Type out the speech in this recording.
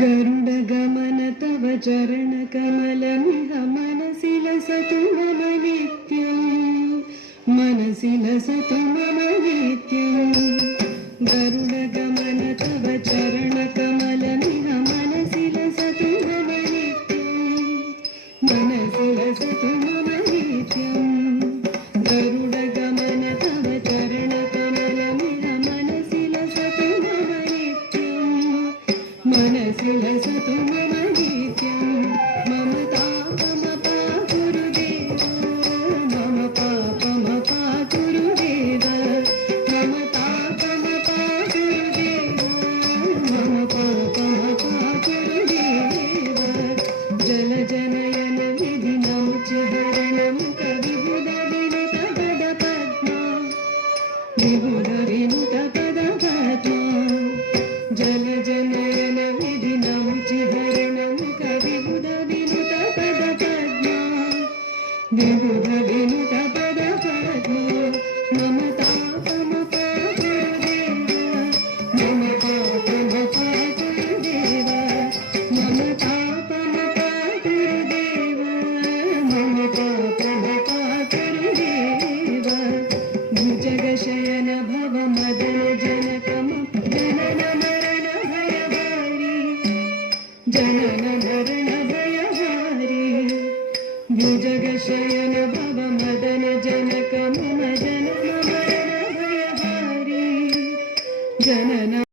गरुड गमन तव चरण कमलमिह मनसि लसतु मम नित्यं मनसि लसतु मम नित्यं गरुड गमन तव चरण कमलमिह मनसि लसतु मम नित्यं मनसि लसतु मम नित्यं गरुड गमन तव चरण कमलमिह मनसि लसतु मम नित्यं मनसि लसतु मम नित्यं मम तापमपा गुरुदेव मम पापमपा गुरुदेव मम तापमपा गुरुदेव मम पापमपा गुरुदेव जल जनयन विधि नमुचिहरणं कविबुध विनुत पद पद्मा विबुध विनुत पद पद्मा जल जनयन विधि नमुचिहरणं कविबुध विनुत पद पद्मा विबुध विनुत पद पद्मा मम तापमपा गुरुदेव मम पापमपा गुरुदेव मम तापमपा गुरुदेव मम पापमपा गुरुदेव भुजगशयन भव मदन जनकम जनन मरण भयहारी जनन मरण भयहारी भुजगशयन